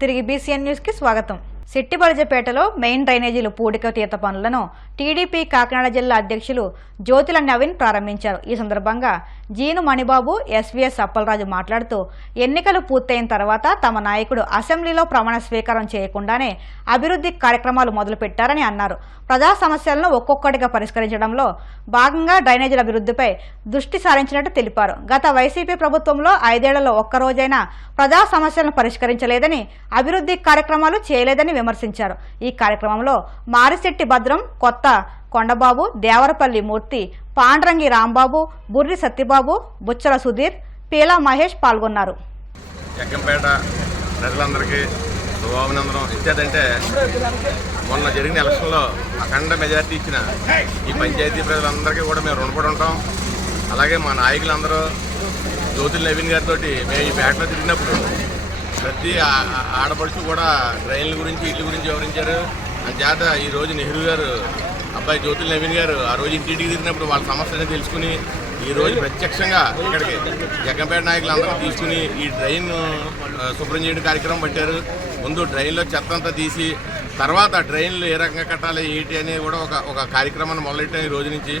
తిరిగి BCN news కి స్వాగతం. సిట్టిబలిజపేటలో మెయిన్ డ్రైనేజీలు పూడికతీత పనులను టీడీపీ కాకినాడ జిల్లా అధ్యక్షులు జ్యోతుల నవీన్ ప్రారంభించారు. ఈ సందర్భంగా జీను మణిబాబు, ఎస్వీఎస్ అప్పలరాజు మాట్లాడుతూ ఎన్నికలు పూర్తయిన తర్వాత తమ నాయకుడు అసెంబ్లీలో ప్రమాణ స్వీకారం చేయకుండానే అభివృద్ధి కార్యక్రమాలు మొదలుపెట్టారని అన్నారు. ప్రజా సమస్యలను ఒక్కొక్కటిగా పరిష్కరించడంలో భాగంగా డ్రైనేజీల అభివృద్ధిపై దృష్టి సారించినట్టు తెలిపారు. గత వైసీపీ ప్రభుత్వంలో 5 ఏళ్లలో ఒక్కరోజైనా ప్రజా సమస్యలను పరిష్కరించలేదని, అభివృద్ధి కార్యక్రమాలు చేయలేదని విమర్శించారు. ఈ కార్యక్రమంలో మారిశెట్టి భద్రం, కొత్త కొండబాబు, దేవరపల్లి మూర్తి, పాండ్రంగి రాంబాబు, బుర్రి సత్యబాబు, బుచ్చల సుధీర్, పీలా మహేష్ పాల్గొన్నారు. జగ్గంపేట ప్రజలందరికీ శుభాభినందనం. ఇచ్చేదంటే మొన్న జరిగిన ఎలక్షన్లో అఖండ మెజార్టీ ఇచ్చిన ఈ పంచాయతీ ప్రజలందరికీ కూడా మేము రుణపడి ఉంటాం. అలాగే మా నాయకులందరూ జ్యోతుల నవీన్ గారితో మేము ఈ పేటలో తిరిగినప్పుడు ప్రతి ఆడపడుచు కూడా డ్రైన్ల గురించి, ఇళ్ళ గురించి వివరించారు. అంచేత ఈరోజు నెహ్రూ గారు అబ్బాయి జ్యోతుల నవీన్ గారు ఆ రోజు ఇంటింటికి తిరిగినప్పుడు వాళ్ళ సమస్యని తెలుసుకుని ఈరోజు ప్రత్యక్షంగా ఇక్కడికి జగ్గంపేట నాయకులు అందరూ తీసుకుని ఈ డ్రైన్ శుభ్రం చేయడం కార్యక్రమం పెట్టారు. ముందు డ్రైన్లో చెత్త అంతా తీసి తర్వాత డ్రైన్లు ఏ రకంగా కట్టాలి ఏంటి అనేది కూడా ఒక కార్యక్రమాన్ని మొదలెట్టాం ఈ రోజు నుంచి.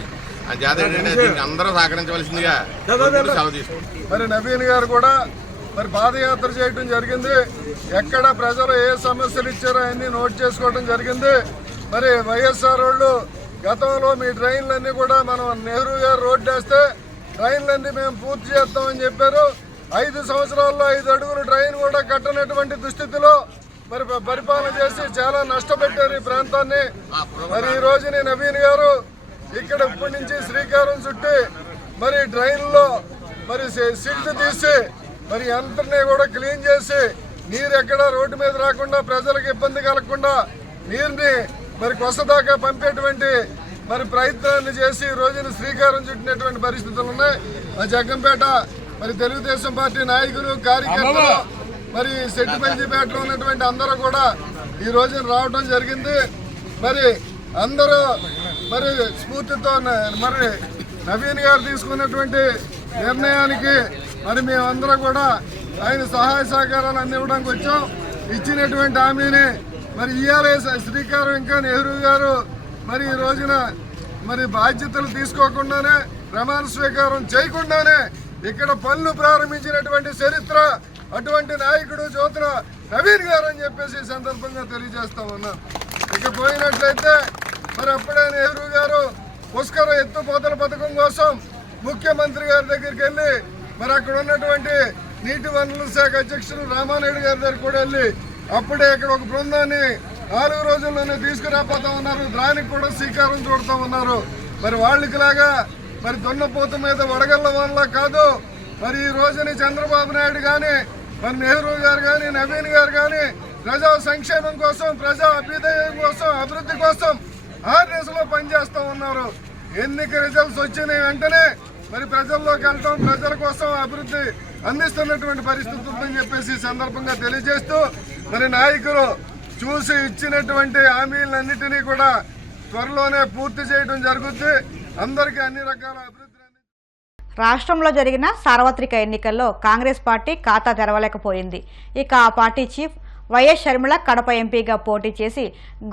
అంచేత ఏంటంటే దీనికి అందరూ సహకరించవలసిందిగా సెలవు తీసుకుంటాం. మరి నవీన్ గారు కూడా మరి పాదయాత్ర చేయడం జరిగింది. ఎక్కడ ప్రజలు ఏ సమస్యలు ఇచ్చారో అన్ని నోట్ చేసుకోవడం జరిగింది. మరి వైఎస్ఆర్ వాళ్ళు గతంలో మీ డ్రైన్లన్నీ కూడా మనం నెహ్రూ గారు రోడ్డు వేస్తే డ్రైన్లన్నీ మేము పూర్తి చేస్తామని చెప్పారు. 5 సంవత్సరాల్లో 5 అడుగులు డ్రైన్ కూడా కట్టనటువంటి దుస్థితిలో మరి పరిపాలన చేసి చాలా నష్టపెట్టారు ఈ ప్రాంతాన్ని. మరి ఈ రోజుని నవీన్ గారు ఇక్కడ ఇప్పటి నుంచి శ్రీకారం చుట్టి మరి డ్రైన్లో మరి సిల్ట్ తీసి మరి అంతనే కూడా క్లీన్ చేసి నీరు ఎక్కడ రోడ్డు మీద రాకుండా, ప్రజలకు ఇబ్బంది కలగకుండా నీరుని మరి కొసదాకా పంపేటువంటి మరి ప్రయత్నాన్ని చేసి ఈ రోజున శ్రీకారం చుట్టినటువంటి పరిస్థితులు ఉన్నాయి. మా జగ్గంపేట మరి తెలుగుదేశం పార్టీ నాయకులు, కార్యకర్తలు, మరి సిట్టిబలిజపేటలో ఉన్నటువంటి అందరూ కూడా ఈ రోజున రావడం జరిగింది. మరి అందరూ మరి స్ఫూర్తితో మరి నవీన్ గారు తీసుకున్నటువంటి నిర్ణయానికి మరి మేమందరం కూడా ఆయన సహాయ సహకారాలు అందివ్వడానికి వచ్చాం. ఇచ్చినటువంటి హామీని మరి ఇయ్యాలే శ్రీకారం ఇంకా నెహ్రూ గారు మరి ఈ రోజున మరి బాధ్యతలు తీసుకోకుండానే, ప్రమాణ స్వీకారం చేయకుండానే ఇక్కడ పనులు ప్రారంభించినటువంటి చరిత్ర అటువంటి నాయకుడు జ్యోతుల నవీన్ గారు అని చెప్పేసి సందర్భంగా తెలియజేస్తా ఉన్నాం. ఇక పోయినట్లయితే మరి అప్పుడే నెహ్రూ గారు పుష్కర ఎత్తుపోతల పథకం కోసం ముఖ్యమంత్రి గారి దగ్గరికి వెళ్ళి మరి అక్కడ ఉన్నటువంటి నీటి వనరుల శాఖ అధ్యక్షులు రామానాయుడు గారి దగ్గర కూడా వెళ్ళి అప్పుడే ఇక్కడ ఒక బృందాన్ని 4 రోజుల్లోనే తీసుకురాపోతా ఉన్నారు. దానికి కూడా శ్రీకారం చుడతా ఉన్నారు. మరి వాళ్ళకి లాగా మరి దున్నపోత మీద వడగళ్ళ వల్ల కాదు. మరి ఈ రోజుని చంద్రబాబు నాయుడు కానీ, మరి నెహ్రూ గారు కానీ, నవీన్ గారు కానీ ప్రజా సంక్షేమం కోసం, ప్రజా అభ్యుదయం కోసం, అభివృద్ధి కోసం ఆర్ఎస్లో పనిచేస్తూ ఉన్నారు. ఎన్నిక రిజల్ట్స్ వచ్చిన వెంటనే మరి ప్రజల్లోకి వెళ్తాం, ప్రజల కోసం అభివృద్ధి అందిస్తున్నటువంటి పరిస్థితి ఉందని చెప్పేసి సందర్భంగా తెలియజేస్తూ మరి నాయకులు చూసి ఇచ్చినటువంటి హామీలన్నిటినీ కూడా త్వరలోనే పూర్తి చేయడం జరుగుతుంది. అందరికీ అన్ని రకాల అభివృద్ధి. రాష్ట్రంలో జరిగిన సార్వత్రిక ఎన్నికల్లో కాంగ్రెస్ పార్టీ ఖాతా తెరవలేకపోయింది. ఇక ఆ party chief YS Sharmila Kadapa ఎంపీగా పోటీ చేసి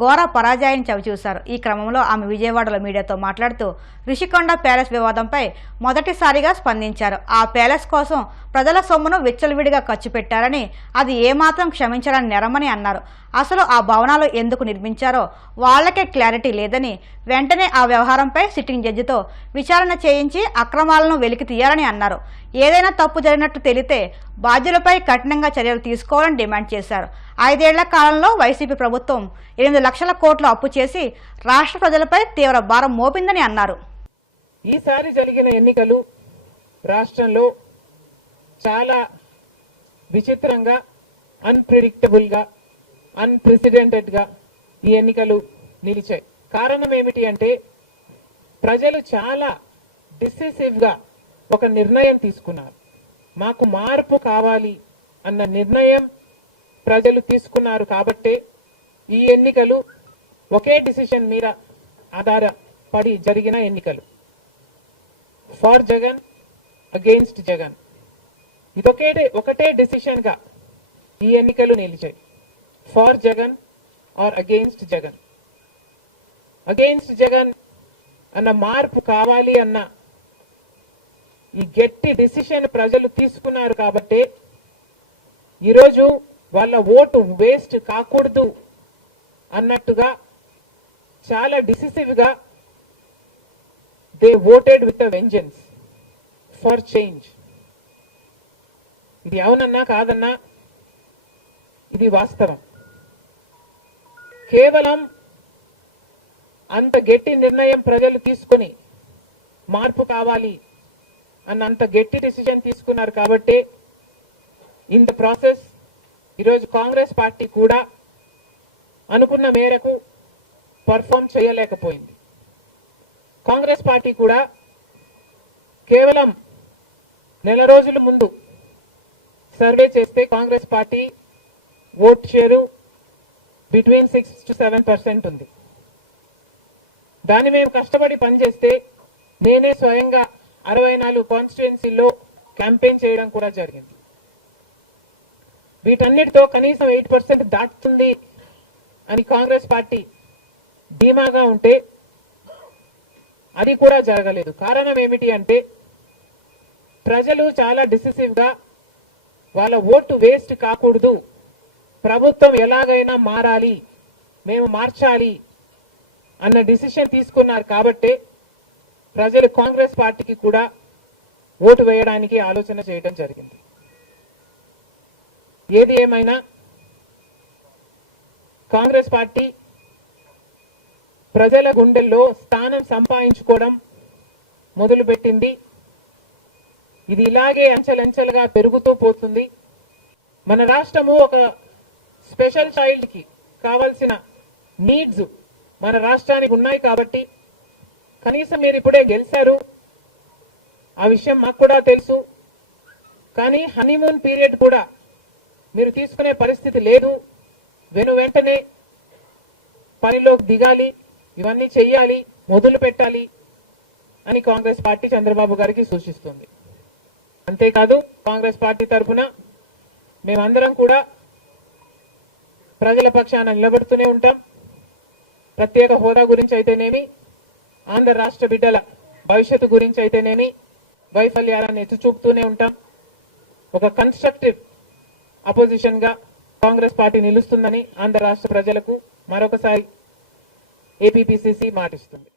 ఘోర పరాజయాన్ని చవిచూశారు. ఈ క్రమంలో ఆమె విజయవాడలో మీడియాతో మాట్లాడుతూ రిషికొండ ప్యాలెస్ వివాదంపై మొదటిసారిగా స్పందించారు. ఆ ప్యాలెస్ కోసం ప్రజల సొమ్మును విచ్చలవిడిగా ఖర్చు పెట్టారని, అది ఏమాత్రం క్షమించడానికి నెరమని అన్నారు. అసలు ఆ భవనాలు ఎందుకు నిర్మించారో వాళ్లకే క్లారిటీ లేదని, వెంటనే ఆ వ్యవహారంపై సిట్టింగ్ జడ్జితో విచారణ చేయించి అక్రమాలను వెలికి తీయాలని అన్నారు. ఏదైనా తప్పు జరిగినట్టు తెలితే బాధ్యులపై కఠినంగా చర్యలు తీసుకోవాలని డిమాండ్ చేశారు. 5 ఏళ్ల కాలంలో వైసీపీ ప్రభుత్వం 8 లక్షల కోట్లు అప్పు చేసి రాష్ట్ర ప్రజలపై తీవ్ర భారం మోపిందని అన్నారు. ఈసారి జరిగిన ఎన్నికలు రాష్ట్రంలో చాలా విచిత్రంగా, అన్ప్రెడిక్టబుల్ గా, అన్ప్రెసిడెంటెడ్ గా ఈ ఎన్నికలు నిలిచాయి. కారణం ఏమిటి అంటే ప్రజలు చాలా డిసిసివ్ గా ఒక నిర్ణయం తీసుకున్నారు. మాకు మార్పు కావాలి అన్న నిర్ణయం ప్రజలు తీసుకున్నారు. కాబట్టే ఈ ఎన్నికలు ఒకే డిసిషన్ మీద ఆధారపడి జరిగిన ఎన్నికలు. For Jagan, against Jagan. ఇది ఒకటే డిసిషన్ గా ఈ ఎన్నికలు నిలిచాయి. For Jagan or against Jagan. Against Jagan అన్న మార్పు కావాలి అన్న ఈ గట్టి డిసిషన్ ప్రజలు తీసుకున్నారు కాబట్టి ఈరోజు వాళ్ళ ఓటు వేస్ట్ కాకూడదు అన్నట్టుగా చాలా డిసిసివ్గా they voted with a vengeance for change. ఇది అవునన్నా కాదన్నా ఇది వాస్తవం. కేవలం అంత గట్టి నిర్ణయం ప్రజలు తీసుకుని మార్పు కావాలి అన్న అంత గట్టి డిసిజన్ తీసుకున్నారు కాబట్టి ఇన్ ద ప్రాసెస్ ఈరోజు కాంగ్రెస్ పార్టీ కూడా అనుకున్న మేరకు పర్ఫామ్ చేయలేకపోయింది. కాంగ్రెస్ పార్టీ కూడా కేవలం నెల రోజుల ముందు సర్వే చేస్తే Congress party vote share between 6 to 7% ఉంది. దాన్ని మేము కష్టపడి పనిచేస్తే నేనే స్వయంగా 64 కాన్స్టిట్యుయెన్సీల్లో క్యాంపెయిన్ చేయడం కూడా జరిగింది. వీటన్నిటితో కనీసం 8% దాటుతుంది అని కాంగ్రెస్ పార్టీ ధీమాగా ఉంటే అది కూడా జరగలేదు. కారణం ఏమిటి అంటే ప్రజలు చాలా డిసిసివ్గా వాళ్ళ ఓటు వేస్ట్ కాకూడదు, ప్రభుత్వం ఎలాగైనా మారాలి, మేము మార్చాలి అన్న డిసిషన్ తీసుకున్నారు కాబట్టి ప్రజలు కాంగ్రెస్ పార్టీకి కూడా ఓటు వేయడానికి ఆలోచన చేయడం జరిగింది. ఏది ఏమైనా కాంగ్రెస్ పార్టీ ప్రజల గుండెల్లో స్థానం సంపాదించుకోవడం మొదలుపెట్టింది. ఇది ఇలాగే అంచెలంచెలుగా పెరుగుతూ పోతుంది. మన రాష్ట్రము ఒక స్పెషల్ చైల్డ్ కి కావాల్సిన నీడ్స్ మన రాష్ట్రానికి ఉన్నాయి కాబట్టి కనీసం మీరు ఇప్పుడే గెలిచారు, ఆ విషయం మాకు కూడా తెలుసు. కానీ హనీమూన్ పీరియడ్ కూడా మీరు తీసుకునే పరిస్థితి లేదు. వెంటనే పనిలోకి దిగాలి, ఇవన్నీ చెయ్యాలి, మొదలు పెట్టాలి అని కాంగ్రెస్ పార్టీ చంద్రబాబు గారికి సూచిస్తుంది. అంతేకాదు కాంగ్రెస్ పార్టీ తరఫున మేమందరం కూడా ప్రజల పక్షాన నిలబడుతూనే ఉంటాం. ప్రత్యేక హోదా గురించి అయితేనేమి, ఆంధ్ర రాష్ట్ర బిడ్డల భవిష్యత్తు గురించి అయితేనేమి వైఫల్యాలను ఎత్తి చూపుతూనే ఉంటాం. ఒక కన్స్ట్రక్టివ్ అపోజిషన్ గా కాంగ్రెస్ పార్టీ నిలుస్తుందని ఆంధ్ర రాష్ట్ర ప్రజలకు మరొకసారి ఏపీపీసీసీ మాటిస్తుంది.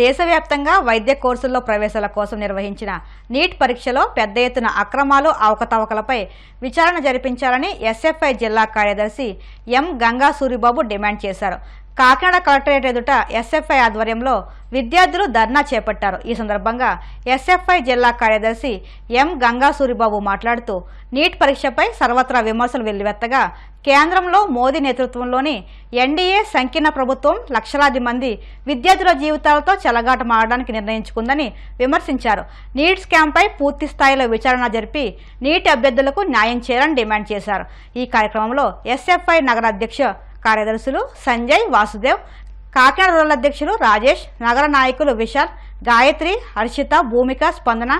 దేశవ్యాప్తంగా వైద్య కోర్సుల్లో ప్రవేశాల కోసం నిర్వహించిన నీట్ పరీక్షలో పెద్ద ఎత్తున అక్రమాలు, అవకతవకలపై విచారణ జరిపించాలని ఎస్ఎఫ్ఐ జిల్లా కార్యదర్శి ఎం గంగా సూరిబాబు డిమాండ్ చేశారు. కాకినాడ కలెక్టరేట్ ఎదుట ఎస్ఎఫ్ఐ ఆధ్వర్యంలో విద్యార్థులు ధర్నా చేపట్టారు. ఈ సందర్భంగా ఎస్ఎఫ్ఐ జిల్లా కార్యదర్శి ఎం గంగా సూరిబాబు మాట్లాడుతూ నీట్ పరీక్షపై సర్వత్రా విమర్శలు వెల్లువెత్తగా కేంద్రంలో మోదీ నేతృత్వంలోని ఎన్డీఏ సంకీర్ణ ప్రభుత్వం లక్షలాది మంది విద్యార్థుల జీవితాలతో చెలగాటమాడడానికి నిర్ణయించుకుందని విమర్శించారు. నీట్ స్కామ్పై పూర్తి స్థాయిలో విచారణ జరిపి నీట్ అభ్యర్థులకు న్యాయం చేయాలని డిమాండ్ చేశారు. ఈ కార్యక్రమంలో ఎస్ఎఫ్ఐ నగర అధ్యక్ష కార్యదర్శులు సంజయ్, వాసుదేవ్, కాకినాడ రూరల్ అధ్యక్షులు రాజేష్, నగర నాయకులు విశాల్, గాయత్రి, హర్షిత, భూమిక, స్పందన,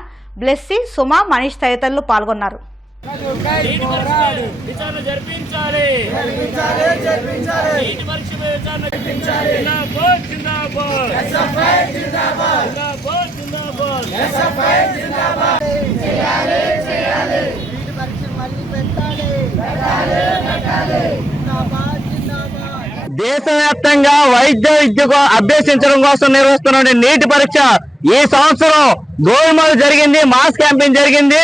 బ్లెస్సీ, సుమ, మనీష్ తదితరులు పాల్గొన్నారు. దేశవ్యాప్తంగా వైద్య విద్యకు అభ్యసించడం కోసం నిర్వహిస్తున్న నీట్ పరీక్ష ఈ సంవత్సరం గోల్మాల్ జరిగింది, మాస్ క్యాంపెయిన్ జరిగింది.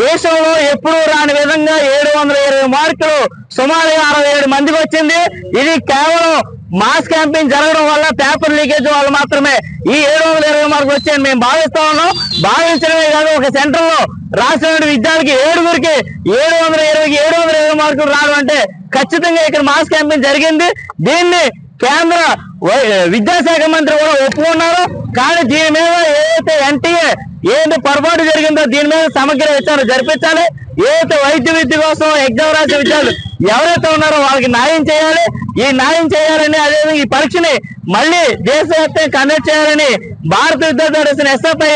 దేశంలో ఎప్పుడూ రాని విధంగా 720 మార్కులు సుమారుగా 67 మందికి వచ్చింది. ఇది కేవలం మాస్ క్యాంపెయిన్ జరగడం వల్ల, పేపర్ లీకేజ్ వల్ల మాత్రమే ఈ 720 మార్కులు వచ్చాయని మేము భావిస్తా ఉన్నాం. భావించడమే కాదు, ఒక సెంటర్ లో రాసిన విద్యార్థికి 7గురికి 720 మార్కులు రావడం అంటే ఖచ్చితంగా ఇక్కడ మాస్ క్యాంపెయిన్ జరిగింది. దీన్ని కేంద్ర విద్యాశాఖ మంత్రి కూడా ఒప్పుకున్నారు. కానీ దీని మీద ఏదైతే ఎన్టీఏ ఏంటి పొరపాటు జరిగిందో దీని మీద సమగ్ర విచారణ జరిపించాలి. ఏదైతే వైద్య విద్య కోసం ఎగ్జామ్ రాసే విద్యార్థులు ఎవరైతే ఉన్నారో వాళ్ళకి న్యాయం చేయాలి. ఈ న్యాయం చేయాలని, అదేవిధంగా ఈ పరీక్షని మళ్ళీ దేశవ్యాప్తంగా కండక్ట్ చేయాలని భారత విద్యార్థి ఎస్ఎఫ్ఐ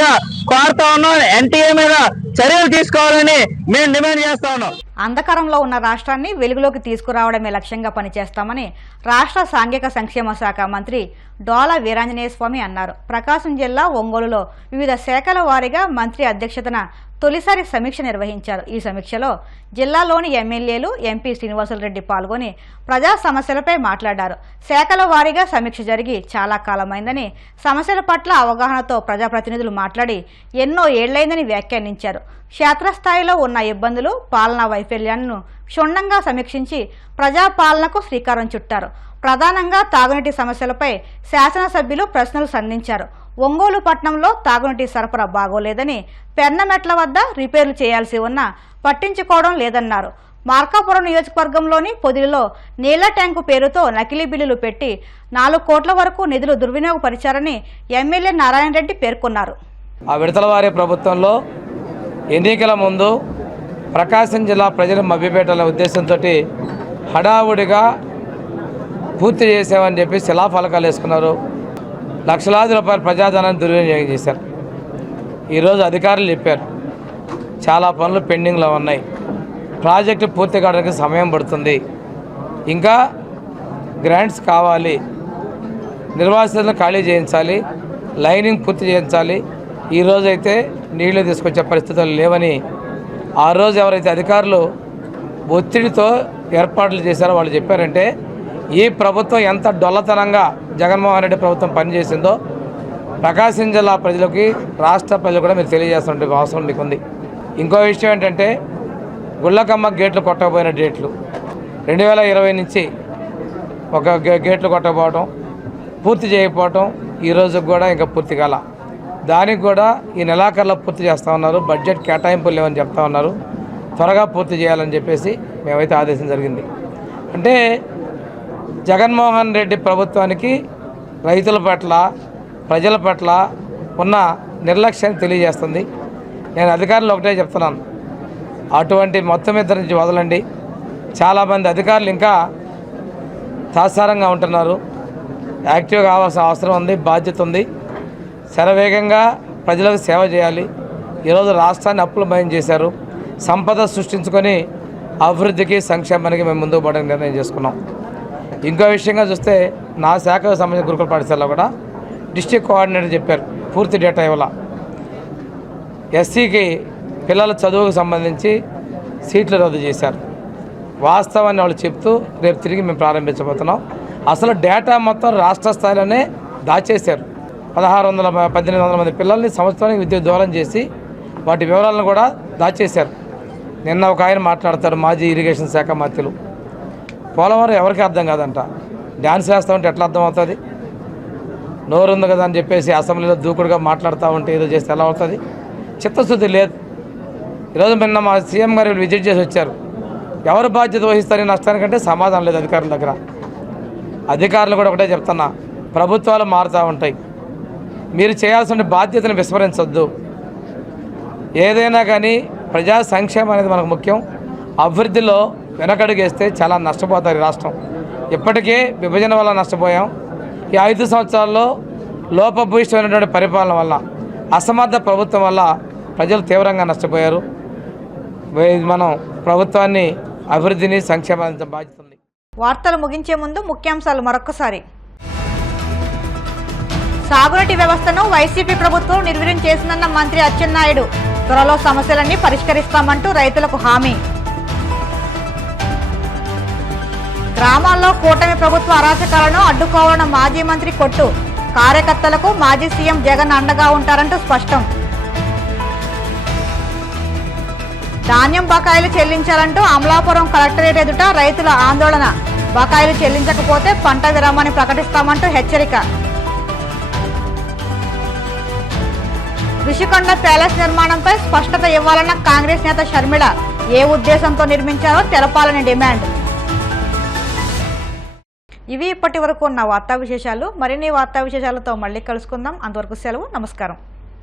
కోరుతా ఉన్నాం. ఎన్టీఏ మీద చర్యలు తీసుకోవాలని మేము డిమాండ్ చేస్తా ఉన్నాం. అంధకారంలో ఉన్న రాష్ట్రాన్ని వెలుగులోకి తీసుకురావడమే లక్ష్యంగా పనిచేస్తామని రాష్ట్ర సాంఘిక సంక్షేమ శాఖ మంత్రి డోలా వీరాంజనేయ స్వామి అన్నారు. ప్రకాశం జిల్లా ఒంగోలులో వివిధ శాఖల వారీగా మంత్రి అధ్యక్షతన తొలిసారి సమీక్ష నిర్వహించారు. ఈ సమీక్షలో జిల్లాలోని ఎమ్మెల్యేలు, ఎంపీ శ్రీనివాసులరెడ్డి పాల్గొని ప్రజా సమస్యలపై మాట్లాడారు. శాఖల వారీగా సమీక్ష జరిగి చాలా కాలమైందని, సమస్యల పట్ల అవగాహనతో ప్రజాప్రతినిధులు మాట్లాడి ఎన్నో ఏళ్లైందని వ్యాఖ్యానించారు. క్షేత్రస్థాయిలో ఉన్న ఇబ్బందులు, పాలనా వైఫల్యాలను క్షుణ్ణంగా సమీక్షించి ప్రజాపాలనకు శ్రీకారం చుట్టారు. ప్రధానంగా తాగునీటి సమస్యలపై శాసనసభ్యులు ప్రశ్నలు సంధించారు. ఒంగోలు పట్టణంలో తాగునీటి సరఫరా బాగోలేదని, పెన్నమెట్ల వద్ద రిపేర్లు చేయాల్సి ఉన్నా పట్టించుకోవడం లేదన్నారు. మార్కాపురం నియోజకవర్గంలోని పొదిలిలో నీళ్ల ట్యాంకు పేరుతో నకిలీ బిల్లులు పెట్టి 4 కోట్ల వరకు నిధులు దుర్వినియోగపరిచారని ఎమ్మెల్యే నారాయణ రెడ్డి పేర్కొన్నారు. ఆ విడతలవారి ప్రభుత్వంలో ఎన్నికల ముందు ప్రకాశం జిల్లా ప్రజలు మభ్యపెట్టాలనే ఉద్దేశంతో హడావుడిగా పూర్తి చేసామని చెప్పి శిలాఫలకాలు వేసుకున్నారు. లక్షలాది రూపాయల ప్రజాధనాన్ని దుర్వినియోగం చేశారు. ఈరోజు అధికారులు చెప్పారు చాలా పనులు పెండింగ్లో ఉన్నాయి, ప్రాజెక్టు పూర్తి కావడానికి సమయం పడుతుంది, ఇంకా గ్రాంట్స్ కావాలి, నిర్వాసితులను ఖాళీ చేయించాలి, లైనింగ్ పూర్తి చేయించాలి. ఈరోజైతే నీళ్లు తీసుకొచ్చే పరిస్థితులు లేవని ఆ రోజు ఎవరైతే అధికారులు ఒత్తిడితో ఏర్పాట్లు చేశారో వాళ్ళు చెప్పారంటే ఈ ప్రభుత్వం ఎంత డొల్లతనంగా జగన్మోహన్ రెడ్డి ప్రభుత్వం పనిచేసిందో ప్రకాశం జిల్లా ప్రజలకి, రాష్ట్ర ప్రజలు కూడా మీరు తెలియజేస్తున్న అవసరం మీకు ఉంది. ఇంకో విషయం ఏంటంటే గుళ్ళకమ్మ గేట్లు కొట్టకపోయిన డేట్లు 2020 నుంచి ఒక గేట్లు కొట్టకపోవడం, పూర్తి చేయకపోవడం, ఈరోజు కూడా ఇంకా పూర్తి కాల. దానికి కూడా ఈ నెలాఖరులో పూర్తి చేస్తూ ఉన్నారు. బడ్జెట్ కేటాయింపులు లేవని చెప్తా ఉన్నారు. త్వరగా పూర్తి చేయాలని చెప్పేసి మేమైతే ఆదేశం జరిగింది. అంటే జగన్మోహన్ రెడ్డి ప్రభుత్వానికి రైతుల పట్ల, ప్రజల పట్ల ఉన్న నిర్లక్ష్యాన్ని తెలియజేస్తుంది. నేను అధికారులు ఒకటే చెప్తున్నాను, అటువంటి మొత్తం ఇద్దరి నుంచి వదలండి. చాలామంది అధికారులు ఇంకా తాత్సారంగా ఉంటున్నారు. యాక్టివ్గా కావాల్సిన అవసరం ఉంది, బాధ్యత ఉంది. శరవేగంగా ప్రజలకు సేవ చేయాలి. ఈరోజు రాష్ట్రాన్ని అప్పులమయం చేశారు. సంపద సృష్టించుకొని అభివృద్ధికి, సంక్షేమానికి మేము ముందుకు పోవడానికి నిర్ణయం చేసుకున్నాం. ఇంకో విషయంగా చూస్తే నా శాఖకు సంబంధించిన గురుకుల పాఠశాలలో కూడా డిస్ట్రిక్ట్ కోఆర్డినేటర్ చెప్పారు పూర్తి డేటా ఇవ్వాల. ఎస్సీకి పిల్లల చదువుకు సంబంధించి సీట్లు రద్దు చేశారు. వాస్తవాన్ని వాళ్ళు చెప్తూ రేపు తిరిగి మేము ప్రారంభించబోతున్నాం. అసలు డేటా మొత్తం రాష్ట్ర స్థాయిలోనే దాచేశారు. 1800 మంది పిల్లల్ని సంవత్సరానికి విద్యుత్ దూరం చేసి వాటి వివరాలను కూడా దాచేశారు. నిన్న ఒక ఆయన మాట్లాడతారు, మాజీ ఇరిగేషన్ శాఖ మంత్రులు, పోలవరం ఎవరికి అర్థం కాదంట, డ్యాన్స్ వేస్తామంటే ఎట్లా అర్థం అవుతుంది? నోరు ఉంది కదా అని చెప్పేసి అసెంబ్లీలో దూకుడుగా మాట్లాడుతూ ఉంటే ఏదో చేస్తే ఎలా అవుతుంది? చిత్తశుద్ధి లేదు. ఈరోజు నిన్న మా సీఎం గారు విజిట్ చేసి వచ్చారు. ఎవరు బాధ్యత వహిస్తారని నష్టానికంటే సమాధానం లేదు అధికారుల దగ్గర. అధికారులు కూడా ఒకటే చెప్తున్నా, ప్రభుత్వాలు మారుతూ ఉంటాయి, మీరు చేయాల్సిన బాధ్యతను విస్మరించొద్దు. ఏదైనా కానీ ప్రజా సంక్షేమం అనేది మనకు ముఖ్యం. అభివృద్ధిలో వెనకడుగేస్తే చాలా నష్టపోతారు ఈ రాష్ట్రం. ఇప్పటికే విభజన వల్ల నష్టపోయాం. ఈ 5 సంవత్సరాల్లో లోపభూయిష్టమైనటువంటి పరిపాలన వల్ల, అసమర్థ ప్రభుత్వం వల్ల ప్రజలు తీవ్రంగా నష్టపోయారు. మనం ప్రభుత్వాన్ని, అభివృద్ధిని, సంక్షేమాన్ని బాధ్యత ఉంది. వార్తలు ముగించే ముందు ముఖ్యాంశాలు మరొకసారి. సాగునీటి వ్యవస్థను వైసీపీ ప్రభుత్వం నిర్వీర్యం చేసిందన్న మంత్రి అచ్చెన్నాయుడు. త్వరలో సమస్యలన్నీ పరిష్కరిస్తామంటూ రైతులకు హామీ. గ్రామాల్లో కూటమి ప్రభుత్వ అరాచకాలను అడ్డుకోవాలన్న మాజీ మంత్రి కొట్టు. కార్యకర్తలకు మాజీ సీఎం జగన్ అండగా ఉంటారంటూ స్పష్టం. ధాన్యం బకాయిలు చెల్లించాలంటూ అమలాపురం కలెక్టరేట్ ఎదుట రైతుల ఆందోళన. బకాయిలు చెల్లించకపోతే పంట విరామాన్ని ప్రకటిస్తామంటూ హెచ్చరిక. ఋషికొండ ప్యాలెస్ నిర్మాణంపై స్పష్టత ఇవ్వాలన్న కాంగ్రెస్ నేత షర్మిల. ఏ ఉద్దేశంతో నిర్మించారో తెలపాలని డిమాండ్. ఇవి ఇప్పటి వరకు ఉన్న వార్తా విశేషాలు. మరిన్ని వార్తా విశేషాలతో మళ్ళీ కలుసుకుందాం. అంతవరకు సెలవు. నమస్కారం.